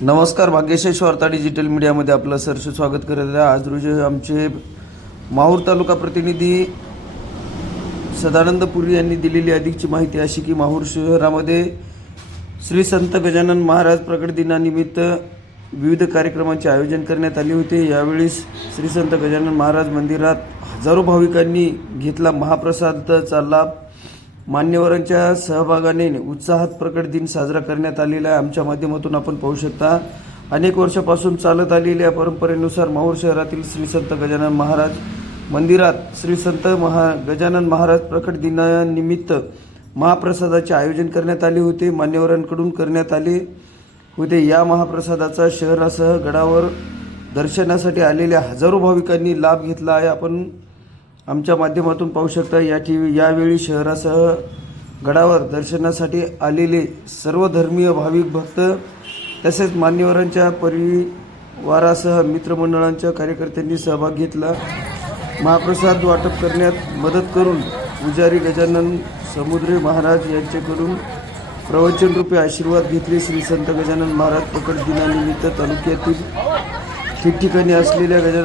नमस्कार, भाग्यशेष वार्ता डिजिटल मीडियामध्ये आपलं सहर्ष स्वागत करत आहे। आज रोजी आमचे माहूर तालुका प्रतिनिधी सदानंद पुरी यांनी दिलेली अधिकची माहिती अशी की माहूर शहरामध्ये श्री संत गजानन महाराज प्रकट दिनानिमित्त विविध कार्यक्रमांचे आयोजन करण्यात आले होते। यावेळी श्री संत गजानन महाराज मंदिरात हजारो भाविकांनी घेतला महाप्रसादाचा लाभ। मान्यवरांच्या सहभागाने उत्साहात प्रकट दिन साजरा करण्यात आलेला आहे। आमच्या माध्यमातून आपण पाहू शकता, अनेक वर्षापासून चालत आलेल्या परंपरेनुसार माहूर शहरातील श्री संत गजानन महाराज मंदिरात श्री संत गजानन महाराज प्रकट दिनानिमित्त महाप्रसादाचे आयोजन करण्यात आले होते। मान्यवरांकडून करण्यात आले होते। या महाप्रसादाचा शहरासह गडावर दर्शनासाठी आलेल्या हजारो भाविकांनी लाभ घेतला आहे। आपण आमच्या माध्यमातून पाहू शकता। यावेळी शहरासह गडावर दर्शनासाठी आलेले सर्व धर्मीय भाविक भक्त तसेच मान्यवरांच्या परिवारासह मित्रमंडळांच्या कार्यकर्त्यांनी सहभाग घेतला। महाप्रसाद वाटप करण्यात मदत करून पुजारी गजानन समुद्रे महाराज यांच्याकडून प्रवचन रूपे आशीर्वाद घेतले। श्री संत गजानन महाराज प्रकट दिनानिमित्त तालुक्यातील ठिकठिकाणी असलेल्या गजानन